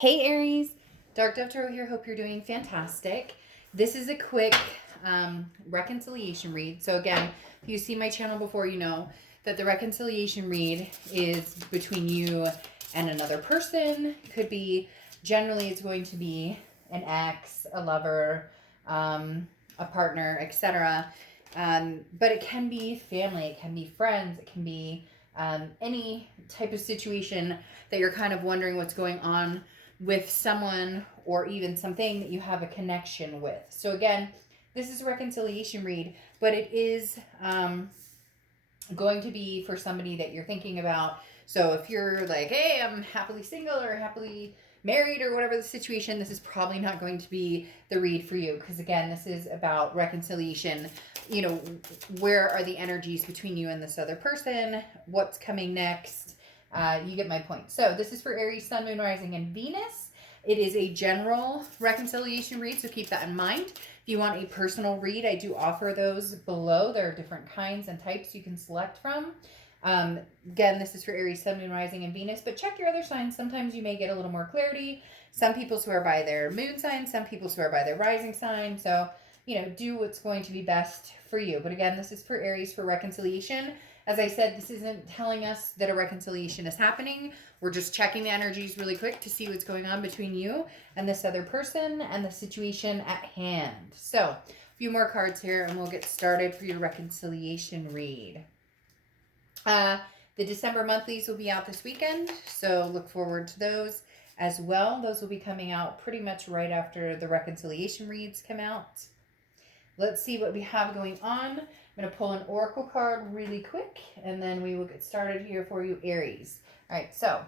Hey Aries, Dark Dove Tarot here. Hope you're doing fantastic. This is a quick reconciliation read. So again, if you see my channel before, you know that the reconciliation read is between you and another person. Could be, generally it's going to be an ex, a lover, a partner, etc. But it can be family, it can be friends, it can be any type of situation that you're kind of wondering what's going on with someone or even something that you have a connection with. So again, this is a reconciliation read, but it is going to be for somebody that you're thinking about. So if you're like, hey, I'm happily single or happily married or whatever the situation, this is probably not going to be the read for you, because again, this is about reconciliation. You know, where are the energies between you and this other person? What's coming next? You get my point. So this is for Aries, Sun, Moon, Rising, and Venus. It is a general reconciliation read, so keep that in mind. If you want a personal read, I do offer those below. There are different kinds and types you can select from. Again, this is for Aries, Sun, Moon, Rising, and Venus, but check your other signs. Sometimes you may get a little more clarity. Some people swear by their moon sign. Some people swear by their rising sign. So, you know, do what's going to be best for you. But again, this is for Aries for reconciliation. As I said, this isn't telling us that a reconciliation is happening. We're just checking the energies really quick to see what's going on between you and this other person and the situation at hand. So, a few more cards here and we'll get started for your reconciliation read. The December monthlies will be out this weekend, so look forward to those as well. Those will be coming out pretty much right after the reconciliation reads come out. Let's see what we have going on. I'm going to pull an oracle card really quick, and then we will get started here for you, Aries. All right, so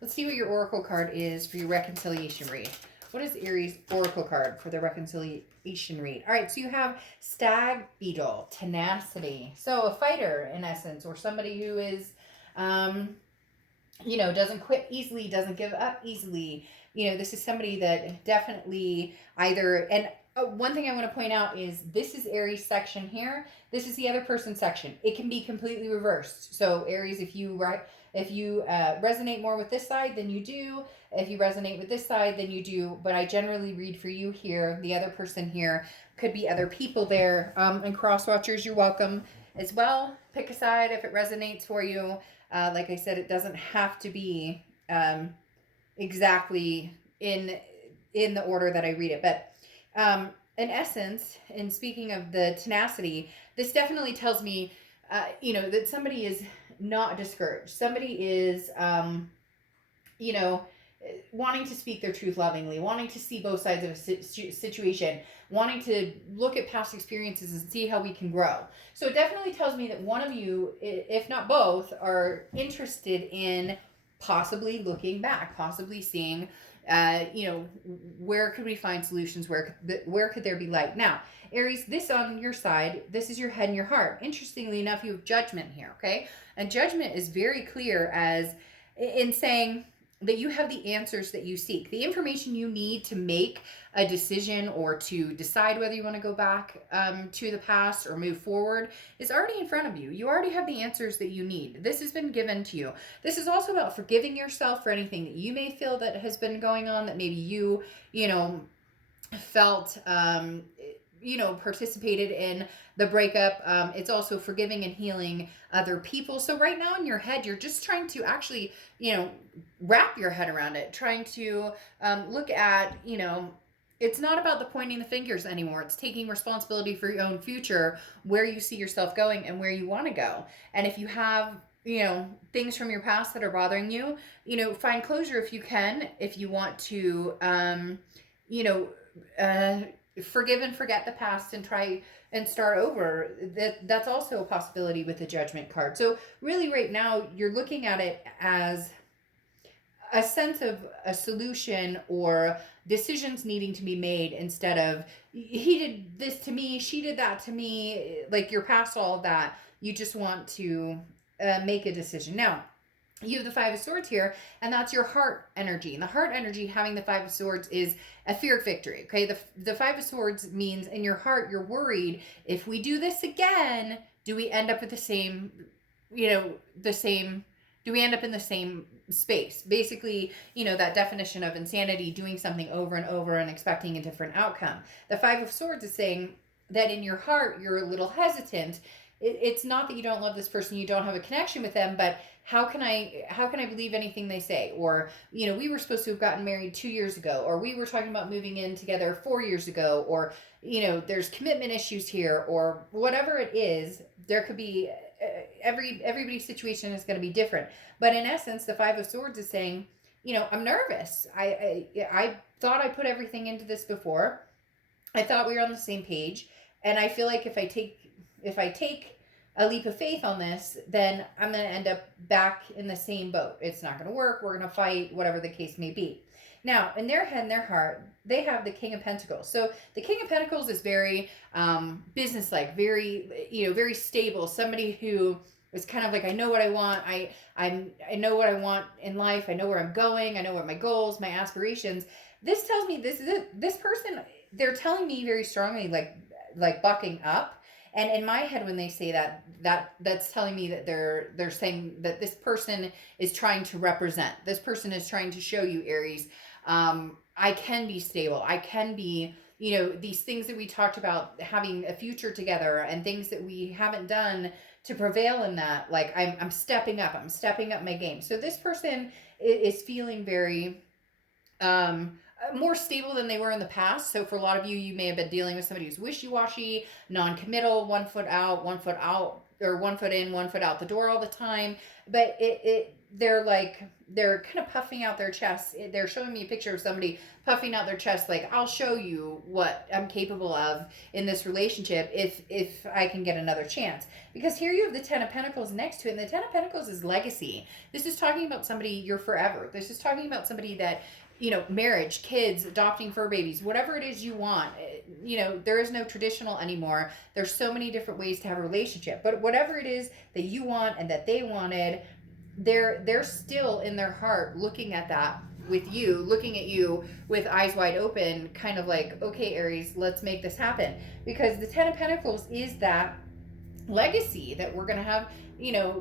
let's see what your oracle card is for your reconciliation read. What is Aries' oracle card for the reconciliation read? All right, so you have stag beetle, tenacity. So a fighter, in essence, or somebody who is, you know, doesn't quit easily, doesn't give up easily. You know, this is somebody that definitely either, and one thing I want to point out is this is Aries section here. This is the other person's section. It can be completely reversed. So Aries, if you resonate more with this side, then you do. If you resonate with this side, then you do. But I generally read for you here. The other person here could be other people there. And cross watchers, you're welcome as well. Pick a side if it resonates for you. Like I said, it doesn't have to be exactly in the order that I read it, but in essence, in speaking of the tenacity, this definitely tells me, you know, that somebody is not discouraged. Somebody is, you know, wanting to speak their truth lovingly, wanting to see both sides of a situation, wanting to look at past experiences and see how we can grow. So it definitely tells me that one of you, if not both, are interested in possibly looking back, possibly seeing, you know, where could we find solutions? Where could there be light? Now, Aries, this on your side, this is your head and your heart. Interestingly enough, you have judgment here, okay? And judgment is very clear as in saying that you have the answers that you seek. The information you need to make a decision or to decide whether you want to go back to the past or move forward is already in front of you. You already have the answers that you need. This has been given to you. This is also about forgiving yourself for anything that you may feel that has been going on, that maybe you know, felt, you know, participated in the breakup. It's also forgiving and healing other people. So right now in your head, you're just trying to actually, you know, wrap your head around it, trying to look at, you know, it's not about the pointing the fingers anymore. It's taking responsibility for your own future, where you see yourself going and where you want to go. And if you have, you know, things from your past that are bothering you, you know, find closure if you can. If you want to, you know, forgive and forget the past and try and start over, that's also a possibility with the judgment card. So really right now you're looking at it as a sense of a solution or decisions needing to be made, instead of he did this to me, she did that to me. Like you're past all of that. You just want to make a decision. Now, you have the Five of Swords here, and that's your heart energy. And the heart energy, having the Five of Swords, is a fear of victory. Okay, the Five of Swords means in your heart you're worried, if we do this again, do we end up with the same, you know, the same Do we end up in the same space? Basically, that definition of insanity, doing something over and over and expecting a different outcome. The Five of Swords is saying that in your heart, you're a little hesitant. It's not that you don't love this person, you don't have a connection with them, but how can I believe anything they say? Or, we were supposed to have gotten married 2 years ago, or we were talking about moving in together 4 years ago, or, there's commitment issues here, or whatever it is. There could be everybody's situation is going to be different. But in essence, the Five of Swords is saying, I'm nervous. I thought I put everything into this before. I thought we were on the same page, and I feel like if I take a leap of faith on this, then I'm going to end up back in the same boat. It's not going to work. We're going to fight, whatever the case may be. Now, in their head and their heart, they have the King of Pentacles. So the King of Pentacles is very businesslike, very, very stable. Somebody who is kind of like, I know what I want. I know what I want in life. I know where I'm going. I know what my goals, my aspirations. This tells me this person, they're telling me very strongly, like bucking up. And in my head, when they say that's telling me that they're saying that this person is trying to represent. This person is trying to show you, Aries, I can be stable. I can be, these things that we talked about, having a future together, and things that we haven't done to prevail in that. Like I'm stepping up. I'm stepping up my game. So this person is feeling very more stable than they were in the past. So for a lot of you, you may have been dealing with somebody who's wishy-washy, non-committal, 1 foot out, 1 foot out, or 1 foot in, 1 foot out the door all the time. But they're kind of puffing out their chest. They're showing me a picture of somebody puffing out their chest, like, I'll show you what I'm capable of in this relationship if I can get another chance. Because here you have the Ten of Pentacles next to it, and the Ten of Pentacles is legacy. This is talking about somebody you're forever. This is talking about somebody that, marriage, kids, adopting fur babies, whatever it is you want. There is no traditional anymore. There's so many different ways to have a relationship. But whatever it is that you want and that they wanted, they're still in their heart looking at that with you, looking at you with eyes wide open, kind of like, okay, Aries, let's make this happen. Because the Ten of Pentacles is that legacy that we're going to have,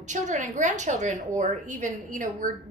children and grandchildren, or even,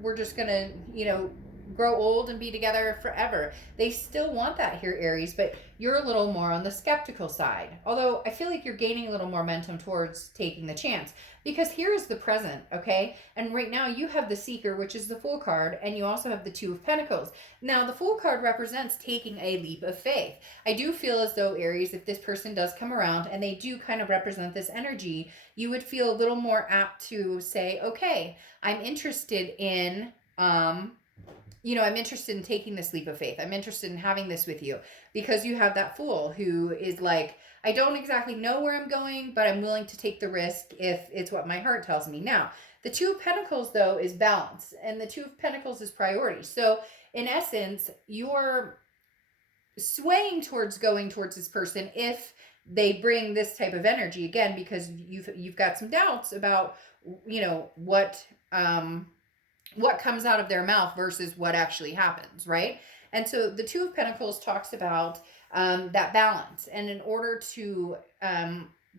we're just going to, grow old and be together forever. They still want that here, Aries, but you're a little more on the skeptical side. Although I feel like you're gaining a little momentum towards taking the chance, because here is the present, okay? And right now you have the Seeker, which is the Fool card, and you also have the Two of Pentacles. Now, the Fool card represents taking a leap of faith. I do feel as though, Aries, if this person does come around and they do kind of represent this energy, you would feel a little more apt to say, okay, I'm interested in, I'm interested in taking this leap of faith. I'm interested in having this with you, because you have that Fool who is like, I don't exactly know where I'm going, but I'm willing to take the risk if it's what my heart tells me. Now, the Two of Pentacles, though, is balance, and the Two of Pentacles is priority. So in essence, you're swaying towards going towards this person if they bring this type of energy, again, because you've got some doubts about, what comes out of their mouth versus what actually happens, right? And so the Two of Pentacles talks about that balance. And in order to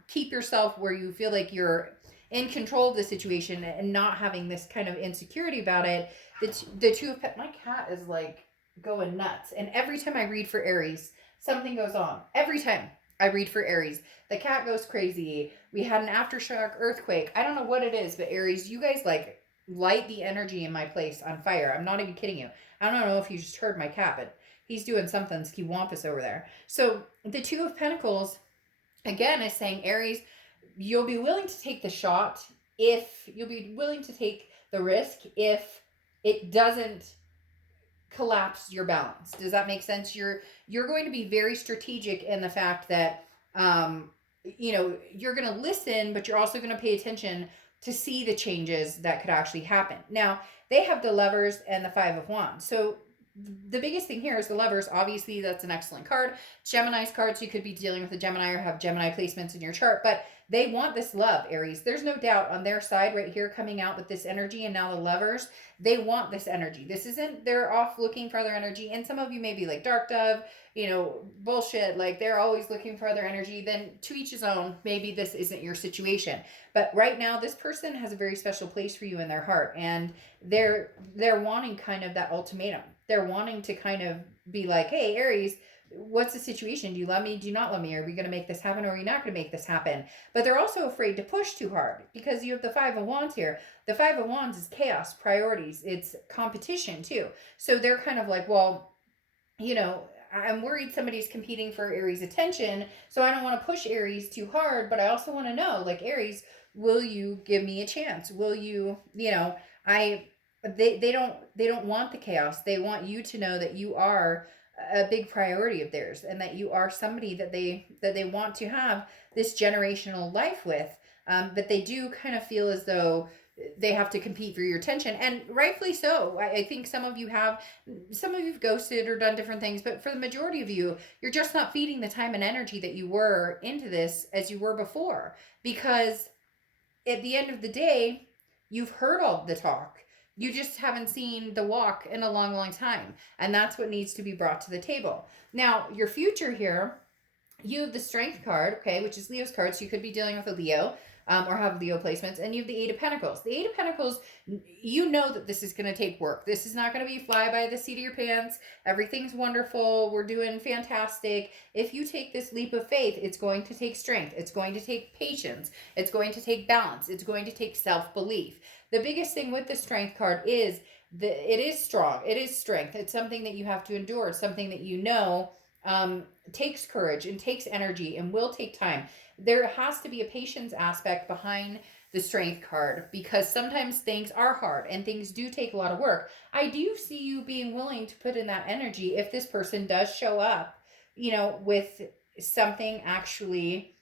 keep yourself where you feel like you're in control of the situation and not having this kind of insecurity about it, the Two of Pentacles, my cat is like going nuts. And every time I read for Aries, something goes on. Every time I read for Aries, the cat goes crazy. We had an aftershock earthquake. I don't know what it is, but Aries, you guys light the energy in my place on fire. I'm not even kidding you. I don't know if you just heard my cat, but he's doing something skiwampus over there. So the Two of Pentacles, again, is saying, Aries, you'll be willing to take the shot if you'll be willing to take the risk if it doesn't collapse your balance. Does that make sense? You're going to be very strategic in the fact that you're going to listen, but you're also going to pay attention to see the changes that could actually happen. Now, they have the Lovers and the Five of Wands. So the biggest thing here is the Lovers. Obviously, that's an excellent card. Gemini's card, so you could be dealing with a Gemini or have Gemini placements in your chart. But They want this love, Aries. There's no doubt on their side right here coming out with this energy, and now the lovers, they want this energy. This isn't they're off looking for other energy. And some of you may be like, dark dove, bullshit, like they're always looking for other energy. Then to each his own, maybe this isn't your situation. But right now this person has a very special place for you in their heart, and they're wanting kind of that ultimatum. They're wanting to kind of be like, hey, Aries, what's the situation? Do you love me? Do you not love me? Are we going to make this happen, or are you not going to make this happen? But they're also afraid to push too hard, because you have the Five of Wands here. The Five of Wands is chaos, priorities, it's competition too. So they're kind of like, well, I'm worried somebody's competing for Aries' attention, so I don't want to push Aries too hard, but I also want to know, like, Aries, will you give me a chance? Will you, I they don't want the chaos. They want you to know that you are a big priority of theirs, and that you are somebody that they want to have this generational life with. But they do kind of feel as though they have to compete for your attention, and rightfully so. I think some of you've ghosted or done different things, but for the majority of you, you're just not feeding the time and energy that you were into this as you were before, because at the end of the day, you've heard all the talk. You just haven't seen the walk in a long, long time. And that's what needs to be brought to the table. Now, your future here, you have the Strength card, okay, which is Leo's card. So you could be dealing with a Leo, or have Leo placements. And you have the Eight of Pentacles. The Eight of Pentacles, you know that this is going to take work. This is not going to be fly by the seat of your pants. Everything's wonderful. We're doing fantastic. If you take this leap of faith, it's going to take strength. It's going to take patience. It's going to take balance. It's going to take self-belief. The biggest thing with the Strength card is that it is strong. It is strength. It's something that you have to endure. It's something that takes courage and takes energy and will take time. There has to be a patience aspect behind the Strength card, because sometimes things are hard and things do take a lot of work. I do see you being willing to put in that energy if this person does show up, with something actually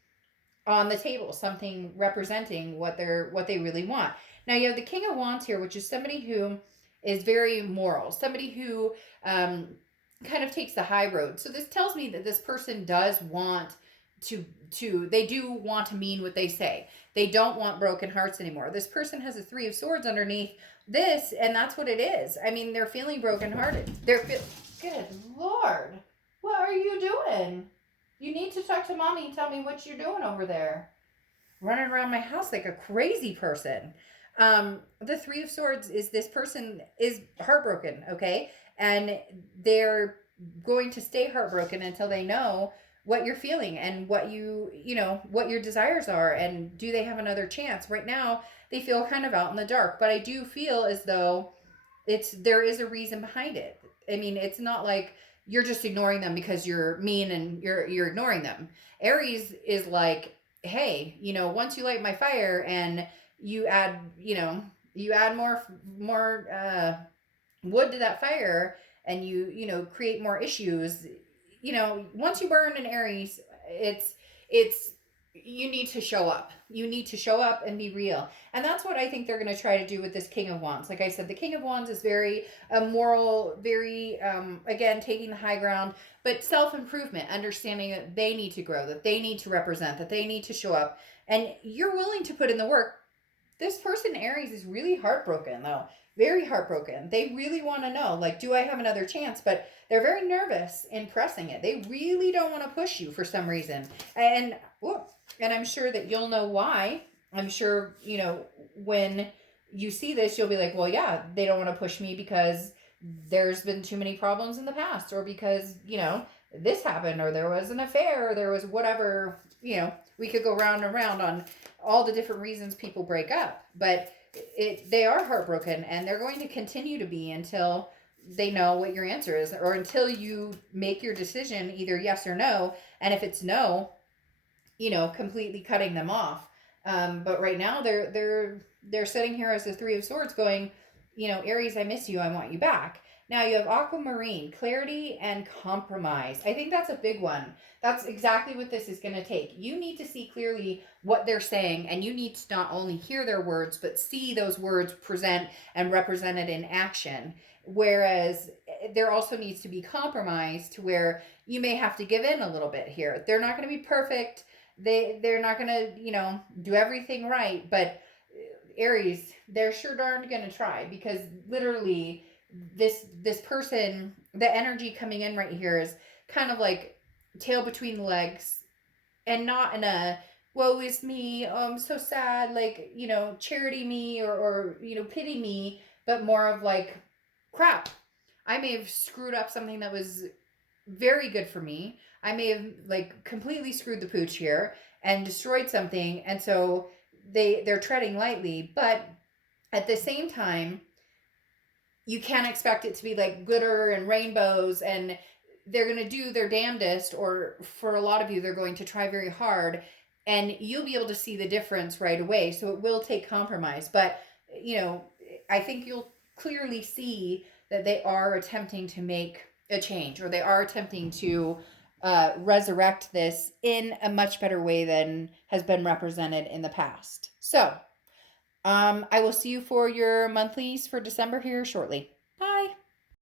on the table, something representing what they really want. Now you have the King of Wands here, which is somebody who is very moral, somebody who kind of takes the high road. So this tells me that this person does want they do want to mean what they say. They don't want broken hearts anymore. This person has a Three of Swords underneath this, and that's what it is. I mean, they're feeling brokenhearted. Good Lord, what are you doing? You need to talk to mommy and tell me what you're doing over there. Running around my house like a crazy person. The Three of Swords is this person is heartbroken, okay? And they're going to stay heartbroken until they know what you're feeling and what what your desires are, and do they have another chance. Right now, they feel kind of out in the dark, but I do feel as though there is a reason behind it. I mean, it's not like you're just ignoring them because you're mean and you're ignoring them. Aries is like, hey, once you light my fire and you add more wood to that fire, and you create more issues. Once you burn an Aries, it's you need to show up. You need to show up and be real. And that's what I think they're going to try to do with this King of Wands. Like I said, the King of Wands is very moral, very, again, taking the high ground, but self-improvement, understanding that they need to grow, that they need to represent, that they need to show up. And you're willing to put in the work. This person, Aries, is really heartbroken, though. Very heartbroken. They really want to know, like, do I have another chance? But they're very nervous in pressing it. They really don't want to push you for some reason. And I'm sure that you'll know why. I'm sure, when you see this, you'll be like, well, yeah, they don't want to push me because there's been too many problems in the past, or because, this happened, or there was an affair, or there was whatever, we could go round and round on all the different reasons people break up. But they are heartbroken, and they're going to continue to be until they know what your answer is, or until you make your decision, either yes or no. And if it's no, completely cutting them off. But right now they're sitting here as the Three of Swords going, Aries, I miss you. I want you back. Now you have aquamarine, clarity and compromise. I think that's a big one. That's exactly what this is going to take. You need to see clearly what they're saying, and you need to not only hear their words, but see those words present and represented in action. Whereas there also needs to be compromise, to where you may have to give in a little bit here. They're not going to be perfect. they're not gonna, do everything right, but Aries, they're sure darn gonna try, because literally this person, the energy coming in right here is kind of like tail between the legs, and not in a woe is me, oh I'm so sad, like, charity me, or pity me, but more of like, crap, I may have screwed up something that was very good for me. I may have like completely screwed the pooch here and destroyed something, and so they're treading lightly, but at the same time, you can't expect it to be like glitter and rainbows, and they're going to do their damnedest, or for a lot of you they're going to try very hard, and you'll be able to see the difference right away. So it will take compromise, but you know I think you'll clearly see that they are attempting to make a change, or they are attempting to resurrect this in a much better way than has been represented in the past. So I will see you for your monthlies for December here shortly.